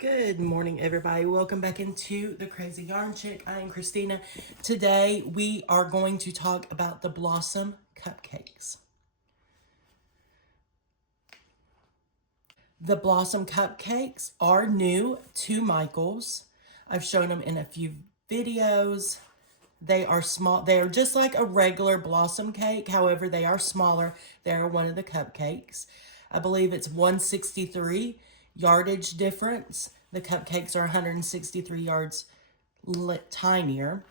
Good morning, everybody. Welcome back into the Crazy Yarn Chick. I am Christina. Today, we are going to talk about the Blossom Cupcakes. The Blossom Cupcakes are new to Michaels. I've shown them in a few videos. They are small. They are just like a regular Blossom cake. However, they are smaller. They are one of the cupcakes. I believe it's 163 yardage difference. The cupcakes are 163 yards tinier.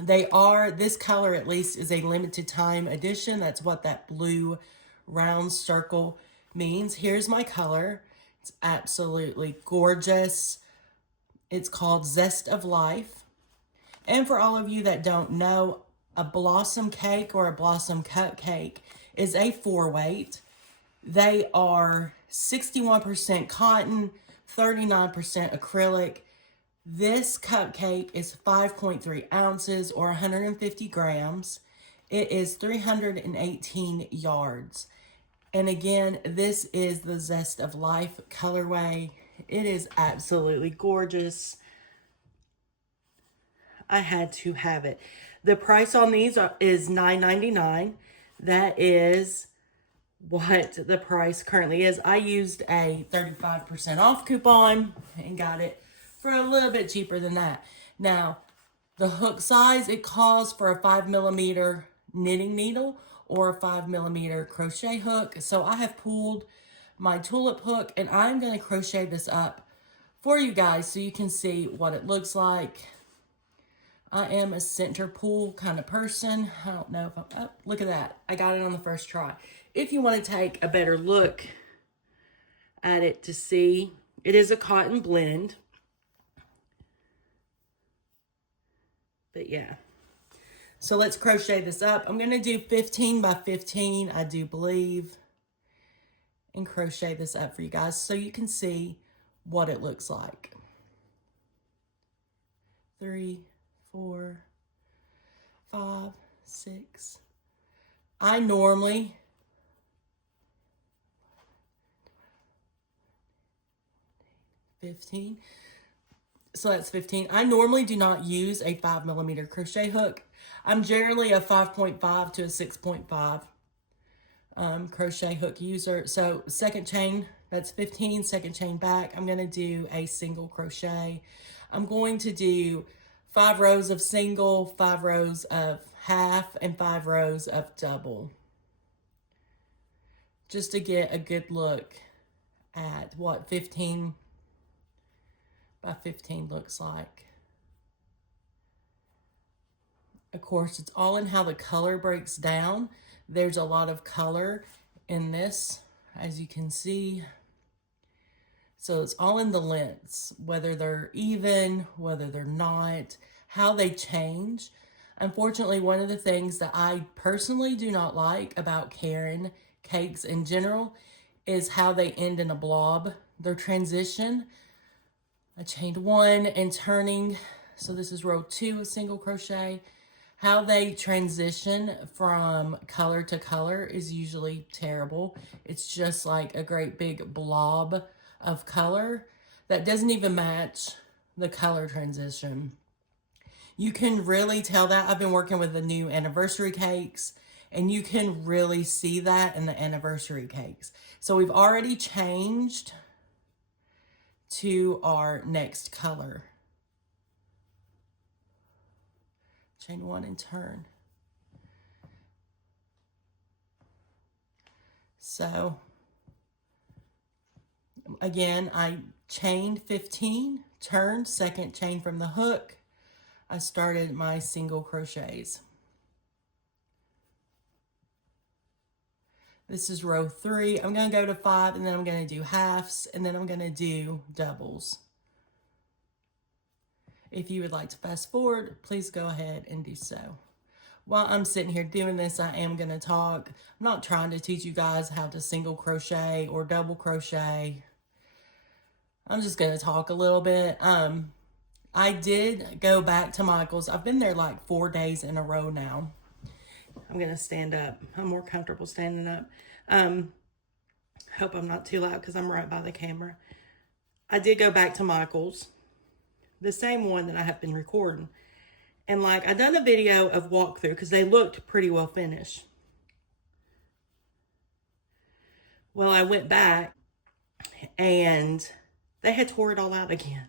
They are, this color at least is a limited time edition. That's what that blue round circle means. Here's my color. It's absolutely gorgeous. It's called Zest of Life. And for all of you that don't know, a Blossom cake or a Blossom cupcake is a 4-weight. They are 61% cotton, 39% acrylic. This cupcake is 5.3 ounces or 150 grams. It is 318 yards. And again, this is the Zest of Life colorway. It is absolutely gorgeous. I had to have it. The price on these is $9.99. That is what the price currently is. I used a 35% off coupon and got it for a little bit cheaper than that. Now, the hook size, it calls for a 5mm knitting needle or a 5mm crochet hook. So I have pulled my tulip hook and I'm going to crochet this up for you guys so you can see what it looks like. I am a center pull kind of person. I don't know if I'm, oh, look at that. I got it on the first try. If you want to take a better look at it to see, it is a cotton blend. But yeah. So let's crochet this up. I'm going to do 15 by 15, I do believe, and crochet this up for you guys so you can see what it looks like. 3, 4, 5, 6. I normally 15. So that's 15. I normally do not use a 5mm crochet hook. I'm generally a 5.5 to a 6.5 crochet hook user. So second chain, that's 15, second chain back. I'm going to do a single crochet. I'm going to do 5 rows of single, 5 rows of half, and 5 rows of double. Just to get a good look at what 15 by 15 looks like. Of course, it's all in how the color breaks down. There's a lot of color in this, as you can see. So it's all in the lengths, whether they're even, whether they're not, how they change. Unfortunately, one of the things that I personally do not like about Karen cakes in general is how they end in a blob. Their transition, I chained 1 and turning, so this is row 2 of single crochet. How they transition from color to color is usually terrible. It's just like a great big blob of color that doesn't even match the color transition. You can really tell that. I've been working with the new anniversary cakes, and you can really see that in the anniversary cakes. So we've already changed to our next color. Chain 1 and turn. So again, I chained 15, turned, second chain from the hook. I started my single crochets. This is row 3. I'm going to go to 5, and then I'm going to do halves, and then I'm going to do doubles. If you would like to fast forward, please go ahead and do so. While I'm sitting here doing this, I am going to talk. I'm not trying to teach you guys how to single crochet or double crochet. I'm just going to talk a little bit. I did go back to Michael's. I've been there like 4 days in a row now. I'm going to stand up. I'm more comfortable standing up. Hope I'm not too loud because I'm right by the camera. I did go back to Michael's, the same one that I have been recording. And like, I done a video of walkthrough because they looked pretty well finished. Well, I went back and they had tore it all out again.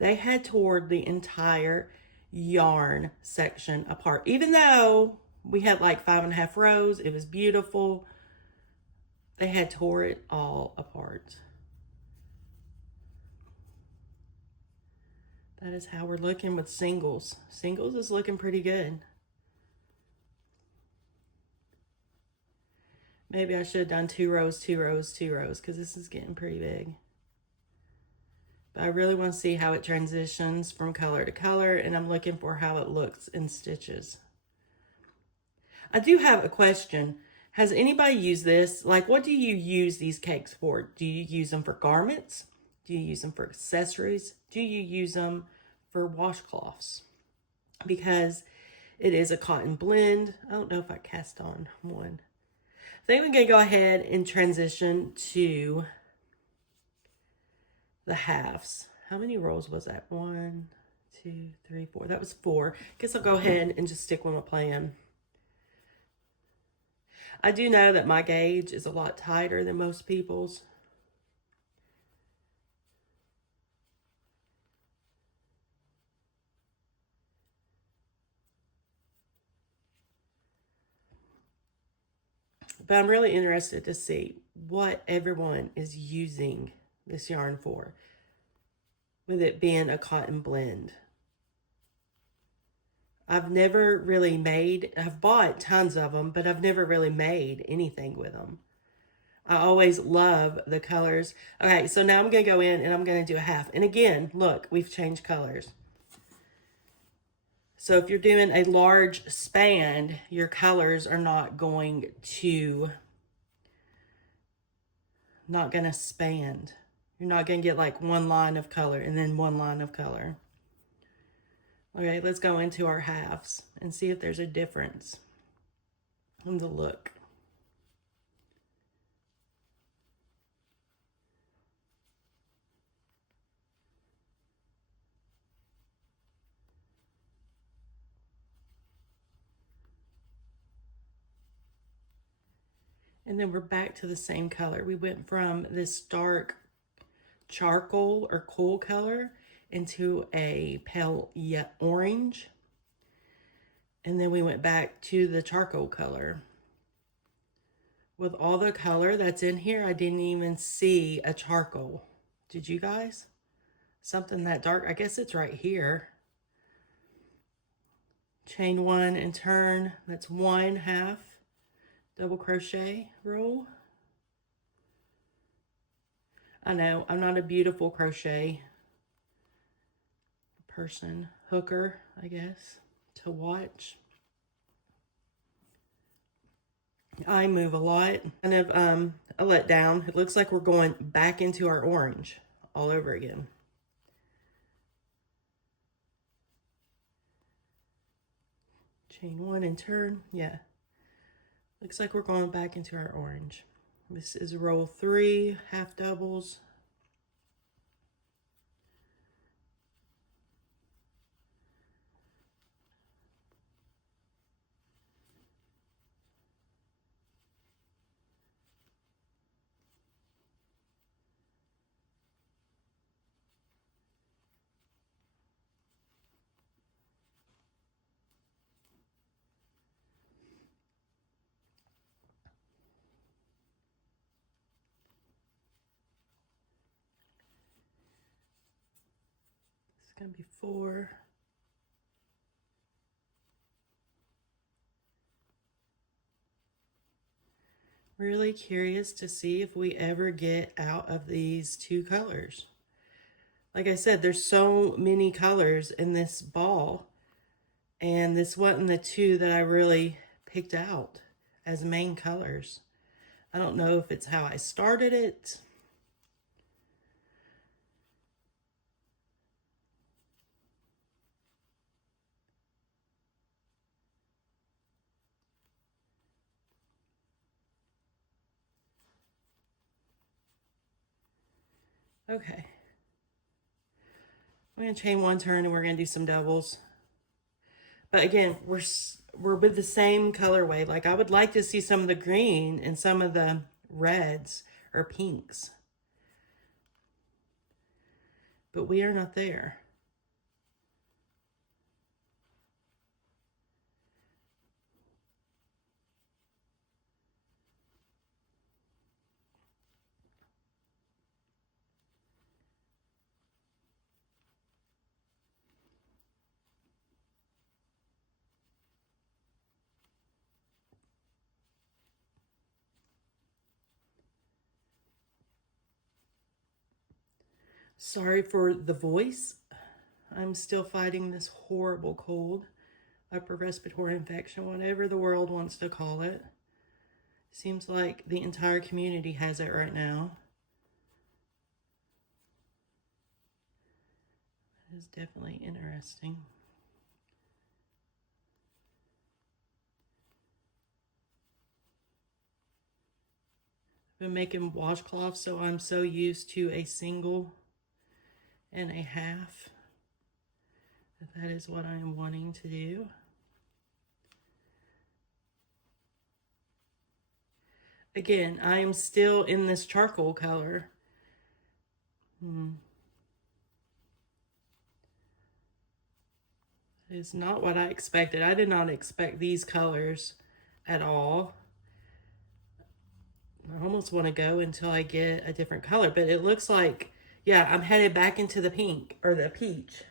They had tore the entire yarn section apart. Even though we had like 5.5 rows, it was beautiful. They had tore it all apart. That is how we're looking with singles. Singles is looking pretty good. Maybe I should have done 2 rows, 2 rows, 2 rows, because this is getting pretty big. But I really want to see how it transitions from color to color, and I'm looking for how it looks in stitches. I do have a question. Has anybody used this? Like, what do you use these cakes for? Do you use them for garments? Do you use them for accessories? Do you use them for washcloths? Because it is a cotton blend. I don't know if I cast on one. I think we're going to go ahead and transition to the halves. How many rolls was that? 1, 2, 3, 4. That was 4. Guess I'll go ahead and just stick with my plan. I do know that my gauge is a lot tighter than most people's. But I'm really interested to see what everyone is using this yarn for, with it being a cotton blend. I've never really made, I've bought tons of them, but I've never really made anything with them. I always love the colors. Okay, so now I'm going to go in and I'm going to do a half. And again, look, we've changed colors. So if you're doing a large span, your colors are not going to span. You're not going to get like one line of color and then one line of color. Okay, let's go into our halves and see if there's a difference in the look. And then we're back to the same color. We went from this dark charcoal or coal color into a pale orange. And then we went back to the charcoal color. With all the color that's in here, I didn't even see a charcoal. Did you guys? Something that dark. I guess it's right here. Chain 1 and turn. That's 1/2 double crochet roll. I know I'm not a beautiful crochet person, hooker, I guess, to watch. I move a lot. Kind of a letdown. It looks like we're going back into our orange all over again. Chain 1 and turn. Yeah. Looks like we're going back into our orange. This is roll 3, half doubles. It's going to be 4. Really curious to see if we ever get out of these 2 colors. Like I said, there's so many colors in this ball, and this wasn't the 2 that I really picked out as main colors. I don't know if it's how I started it. Okay. I'm going to chain one turn and we're going to do some doubles. But again, we're with the same colorway. Like I would like to see some of the green and some of the reds or pinks. But we are not there. Sorry for the voice. I'm still fighting this horrible cold, upper respiratory infection, whatever the world wants to call it. Seems like the entire community has it right now. It is definitely interesting. I've been making washcloths, so I'm so used to a single and a half. That is what I am wanting to do. Again, I am still in this charcoal color. It's not what I expected. I did not expect these colors at all. I almost want to go until I get a different color, but it looks like, yeah, I'm headed back into the pink or the peach.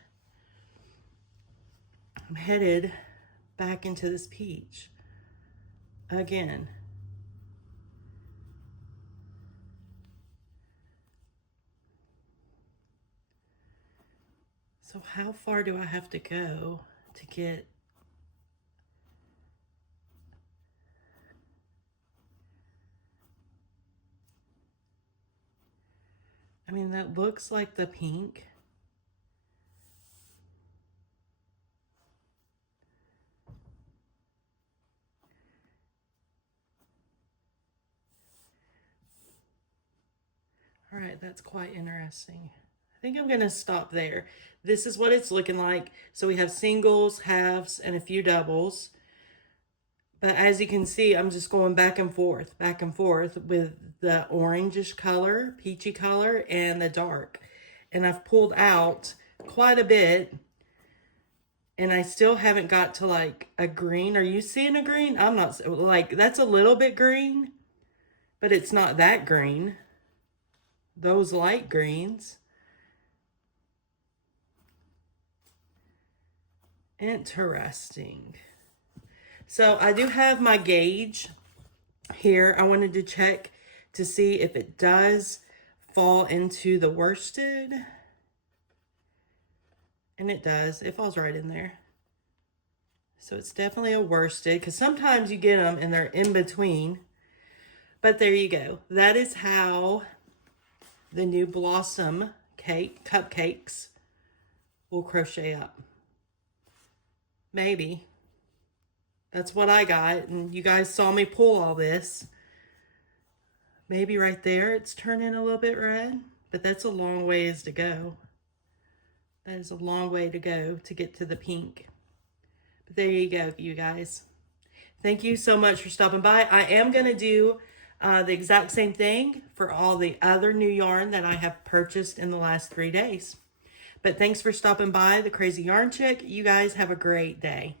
I'm headed back into this peach again. So how far do I have to go to get? I mean, that looks like the pink. All right, that's quite interesting. I think I'm gonna stop there. This is what it's looking like. So we have singles, halves, and a few doubles. But as you can see, I'm just going back and forth with the orangish color, peachy color, and the dark. And I've pulled out quite a bit, and I still haven't got to like a green. Are you seeing a green? I'm not, like, that's a little bit green, but it's not that green. Those light greens. Interesting. So I do have my gauge here. I wanted to check to see if it does fall into the worsted. And it does. It falls right in there. So it's definitely a worsted, because sometimes you get them and they're in between. But there you go. That is how the new Blossom Cupcakes will crochet up. Maybe. That's what I got, and you guys saw me pull all this. Maybe right there it's turning a little bit red, but that's a long ways to go. That is a long way to go to get to the pink. But there you go, you guys. Thank you so much for stopping by. I am going to do the exact same thing for all the other new yarn that I have purchased in the last 3 days. But thanks for stopping by, the Crazy Yarn Chick. You guys have a great day.